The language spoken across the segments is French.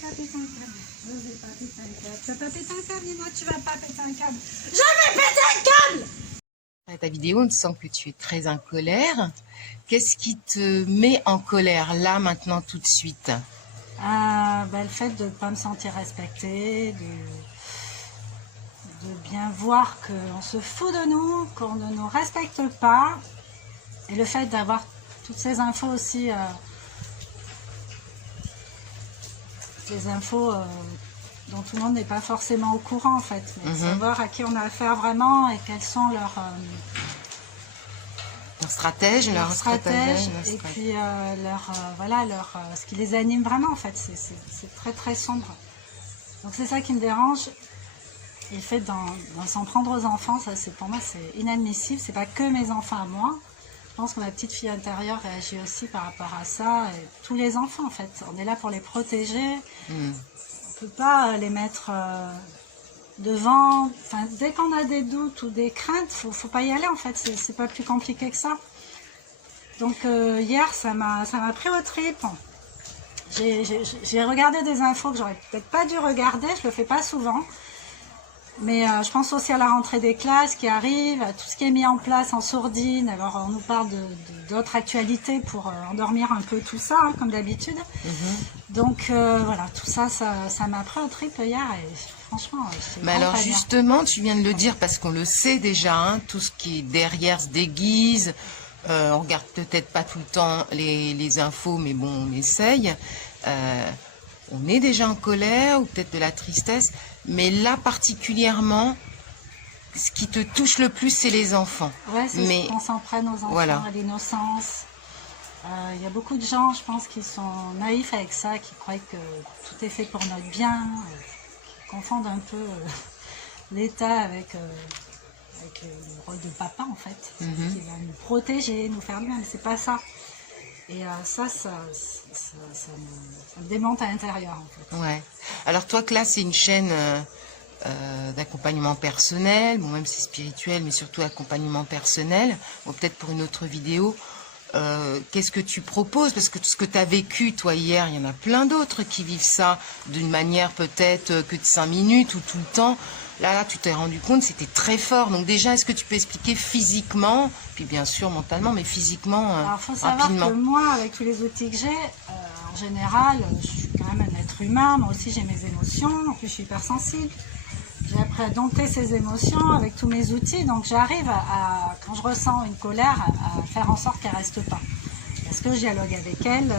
pas péter un câble. Je vais pas péter un câble. Tu vas pas péter un câble, dis-moi, tu vas pas péter un câble. Je vais péter un câble! À ta vidéo, on sent que tu es très en colère. Qu'est-ce qui te met en colère, là, maintenant, tout de suite? Le fait de ne pas me sentir respectée, de bien voir qu'on se fout de nous, qu'on ne nous respecte pas. Et le fait d'avoir toutes ces infos aussi, des infos dont tout le monde n'est pas forcément au courant en fait, mais de savoir à qui on a affaire vraiment et quels sont leurs stratèges, et puis ce qui les anime vraiment en fait, c'est très très sombre. Donc c'est ça qui me dérange. Et le fait d'en s'en prendre aux enfants, ça c'est pour moi c'est inadmissible. C'est pas que mes enfants à moi. Je pense que ma petite fille intérieure réagit aussi par rapport à ça. Et tous les enfants en fait, on est là pour les protéger. On peut pas les mettre devant. Enfin, dès qu'on a des doutes ou des craintes, faut pas y aller en fait. C'est pas plus compliqué que ça. Donc hier, ça m'a pris aux tripes. J'ai regardé des infos que j'aurais peut-être pas dû regarder. Je le fais pas souvent. Mais je pense aussi à la rentrée des classes qui arrive, à tout ce qui est mis en place en sourdine. Alors on nous parle d'autres actualités pour endormir un peu tout ça, hein, comme d'habitude. Donc voilà, tout ça, ça m'a pris au trip hier et franchement... Mais alors justement, tu viens de le dire parce qu'on le sait déjà, hein, tout ce qui est derrière se déguise. On regarde peut-être pas tout le temps les infos, mais bon, on essaye. On est déjà en colère ou peut-être de la tristesse. Mais là, particulièrement, ce qui te touche le plus, c'est les enfants. Ouais, c'est qu'on s'en prenne aux enfants, voilà. À l'innocence. Il y a beaucoup de gens, je pense, qui sont naïfs avec ça, qui croient que tout est fait pour notre bien, qui confondent un peu l'État avec le rôle de papa, en fait, qui va nous protéger, nous faire du bien, mais c'est pas ça. Et ça me démonte à l'intérieur, en fait. Ouais. Alors toi, Classe, c'est une chaîne d'accompagnement personnel, bon, même si c'est spirituel, mais surtout accompagnement personnel. Bon, peut-être pour une autre vidéo. Qu'est-ce que tu proposes? Parce que tout ce que tu as vécu, toi, hier, il y en a plein d'autres qui vivent ça d'une manière peut-être que de 5 minutes ou tout le temps. Là, tu t'es rendu compte, c'était très fort. Donc déjà, est-ce que tu peux expliquer physiquement, puis bien sûr mentalement, mais physiquement rapidement? Alors, il faut savoir que moi, avec tous les outils que j'ai, en général, je suis quand même un être humain. Moi aussi, j'ai mes émotions. En plus, je suis hypersensible. J'ai appris à dompter ces émotions avec tous mes outils. Donc, j'arrive quand je ressens une colère, à faire en sorte qu'elle ne reste pas. Parce que je dialogue avec elle,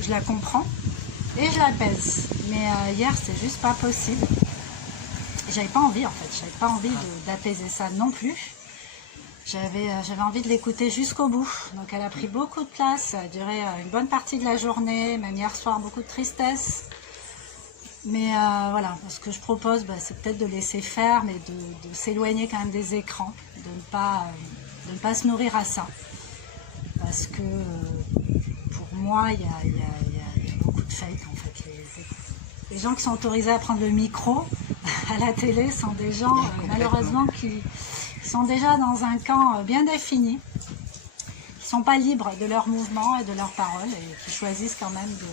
je la comprends et je l'apaise. Mais hier, c'est juste pas possible. J'avais pas envie en fait, j'avais pas envie d'apaiser ça non plus. J'avais envie de l'écouter jusqu'au bout. Donc elle a pris beaucoup de place, ça a duré une bonne partie de la journée, même hier soir beaucoup de tristesse. Mais voilà, ce que je propose, c'est peut-être de laisser faire, mais de s'éloigner quand même des écrans, de ne pas se nourrir à ça. Parce que pour moi, il y a beaucoup de fake en fait. Les gens qui sont autorisés à prendre le micro à la télé sont des gens malheureusement qui sont déjà dans un camp bien défini, qui ne sont pas libres de leurs mouvements et de leurs paroles et qui choisissent quand même de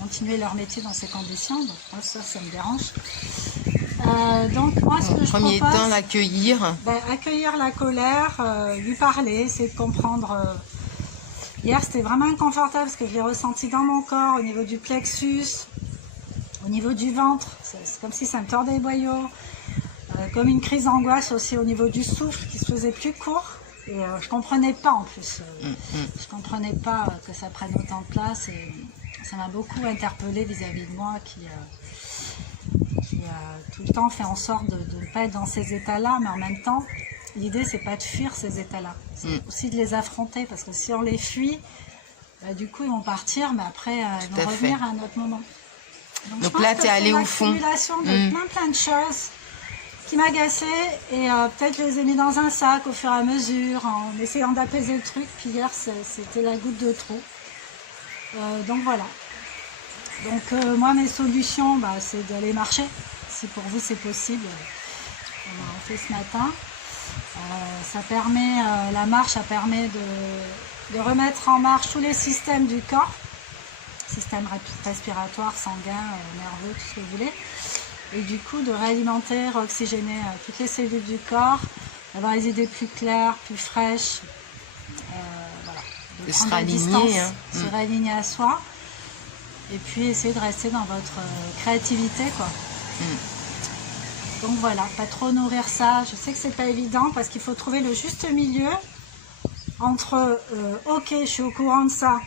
continuer leur métier dans ces conditions. Donc moi, ça me dérange. Donc moi, ce que je propose... En premier temps, l'accueillir. Accueillir la colère, lui parler, essayer de comprendre... Hier, c'était vraiment inconfortable parce que je l'ai ressenti dans mon corps, au niveau du plexus, au niveau du ventre. C'est comme si ça me tordait les boyaux. Comme une crise d'angoisse aussi au niveau du souffle qui se faisait plus court. Et je comprenais pas en plus. Je comprenais pas que ça prenne autant de place. Et ça m'a beaucoup interpellée vis-à-vis de moi qui a tout le temps fait en sorte de ne pas être dans ces états-là. Mais en même temps, l'idée, c'est pas de fuir ces états-là. C'est aussi de les affronter. Parce que si on les fuit, du coup, ils vont partir. Mais après, ils vont revenir à un autre moment. Donc là, tu es allé au fond. C'est une accumulation de plein de choses qui m'agaçaient et peut-être je les ai mis dans un sac au fur et à mesure en essayant d'apaiser le truc. Puis hier, c'était la goutte de trop. Donc voilà. Donc moi, mes solutions, c'est d'aller marcher. Si pour vous, c'est possible. On a fait ce matin. Ça permet, la marche, ça permet de remettre en marche tous les systèmes du corps. système respiratoire, sanguin, nerveux, tout ce que vous voulez. Et du coup, de réalimenter, réoxygéner toutes les cellules du corps, d'avoir les idées plus claires, plus fraîches, voilà. De prendre se la réaligner, distance, hein. se réaligner à soi. Et puis essayer de rester dans votre créativité, quoi. Donc voilà, pas trop nourrir ça. Je sais que c'est pas évident parce qu'il faut trouver le juste milieu entre ok, je suis au courant de ça,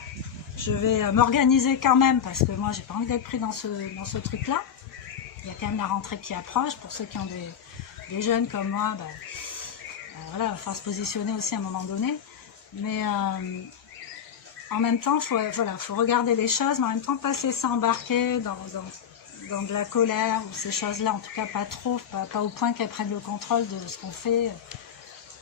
je vais m'organiser quand même parce que moi j'ai pas envie d'être pris dans ce truc-là. Il y a quand même la rentrée qui approche. Pour ceux qui ont des jeunes comme moi, voilà, il va falloir se positionner aussi à un moment donné. Mais en même temps, faut regarder les choses, mais en même temps pas se laisser embarquer dans de la colère ou ces choses-là, en tout cas pas trop, pas au point qu'elles prennent le contrôle de ce qu'on fait,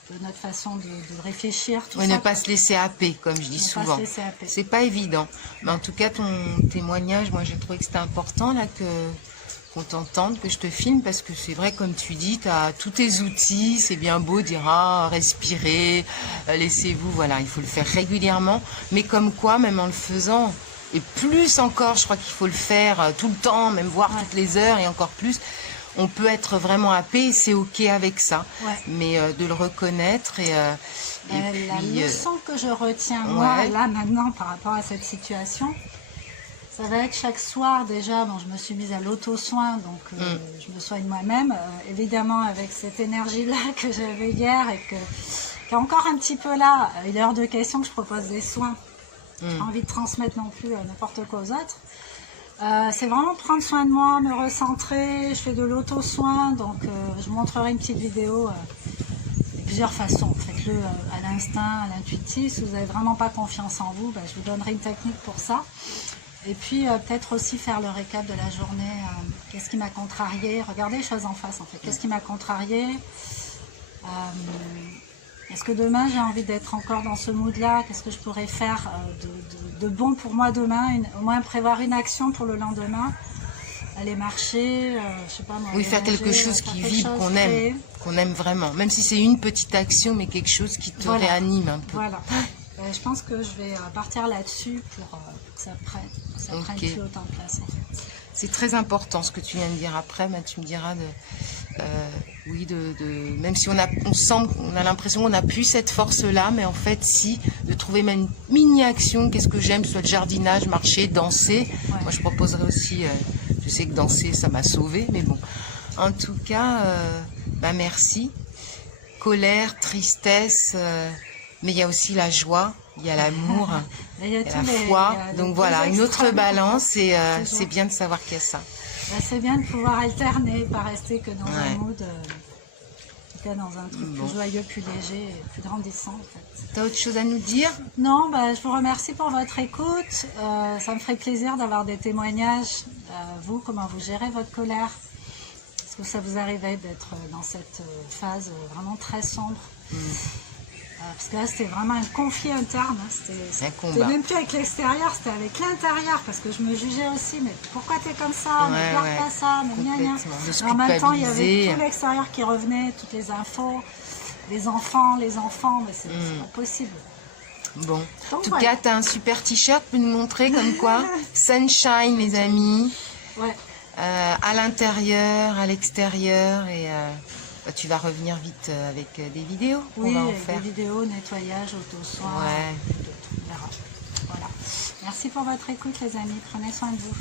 de notre façon de réfléchir, tout Oui, ça. ne pas se laisser happer, comme je dis souvent. Pas se laisser happer. C'est pas évident. Mais en tout cas, ton témoignage, moi j'ai trouvé que c'était important là qu'on t'entende, que je te filme, parce que c'est vrai, comme tu dis, tu as tous tes outils, c'est bien beau de dire respirez, laissez-vous, voilà, il faut le faire régulièrement, mais comme quoi, même en le faisant, et plus encore, je crois qu'il faut le faire tout le temps, même voire toutes les heures et encore plus, on peut être vraiment happé et c'est ok avec ça, mais de le reconnaître et puis, la leçon que je retiens, moi, là, maintenant, par rapport à cette situation, ça va être chaque soir déjà, bon, je me suis mise à l'auto-soin, donc je me soigne moi-même, évidemment avec cette énergie-là que j'avais hier et qui est encore un petit peu là. Il est hors de question que je propose des soins. J'ai pas envie de transmettre non plus n'importe quoi aux autres. C'est vraiment prendre soin de moi, me recentrer, je fais de l'auto-soin, donc je vous montrerai une petite vidéo de plusieurs façons. Faites-le à l'instinct, à l'intuitif. Si vous n'avez vraiment pas confiance en vous, je vous donnerai une technique pour ça. Et puis peut-être aussi faire le récap de la journée. Qu'est-ce qui m'a contrarié? Regardez les choses en face en fait. Qu'est-ce qui m'a contrarié? Est-ce que demain j'ai envie d'être encore dans ce mood-là? Qu'est-ce que je pourrais faire de bon pour moi demain? Au moins prévoir une action pour le lendemain. Aller marcher, je sais pas moi. Oui, faire quelque chose qui vibre, qu'on aime vraiment. Même si c'est une petite action, mais quelque chose qui te réanime un peu. Voilà. Je pense que je vais partir là-dessus pour que ça prenne plus autant de place. En fait. C'est très important ce que tu viens de dire après. Tu me diras même si on sent, on a l'impression qu'on n'a plus cette force-là, mais en fait, si, de trouver même une mini-action, qu'est-ce que j'aime, soit le jardinage, marcher, danser. Moi, je proposerais aussi, je sais que danser, ça m'a sauvée, mais bon. En tout cas, merci. Colère, tristesse, mais il y a aussi la joie, il y a l'amour, il y a la foi. Donc voilà, une autre balance et c'est bien de savoir qu'il y a ça. C'est bien de pouvoir alterner, pas rester que dans un mood, dans un truc plus joyeux, plus léger, plus grandissant. En fait. T'as autre chose à nous dire? Non, je vous remercie pour votre écoute. Ça me ferait plaisir d'avoir des témoignages. Vous, comment vous gérez votre colère? Est-ce que ça vous arrivait d'être dans cette phase vraiment très sombre? Parce que là, c'était vraiment un conflit interne. C'était même plus avec l'extérieur, c'était avec l'intérieur. Parce que je me jugeais aussi, mais pourquoi t'es comme ça? Ne regarde pas ça, en même temps, il y avait tout l'extérieur qui revenait, toutes les infos, les enfants, mais c'est pas possible. Bon, donc, en tout cas, tu as un super t-shirt, tu peux nous montrer comme quoi? Sunshine, les amis. À l'intérieur, à l'extérieur et... tu vas revenir vite avec des vidéos. Oui, on va en faire. Des vidéos, nettoyage, auto-soin. Voilà. Merci pour votre écoute, les amis. Prenez soin de vous.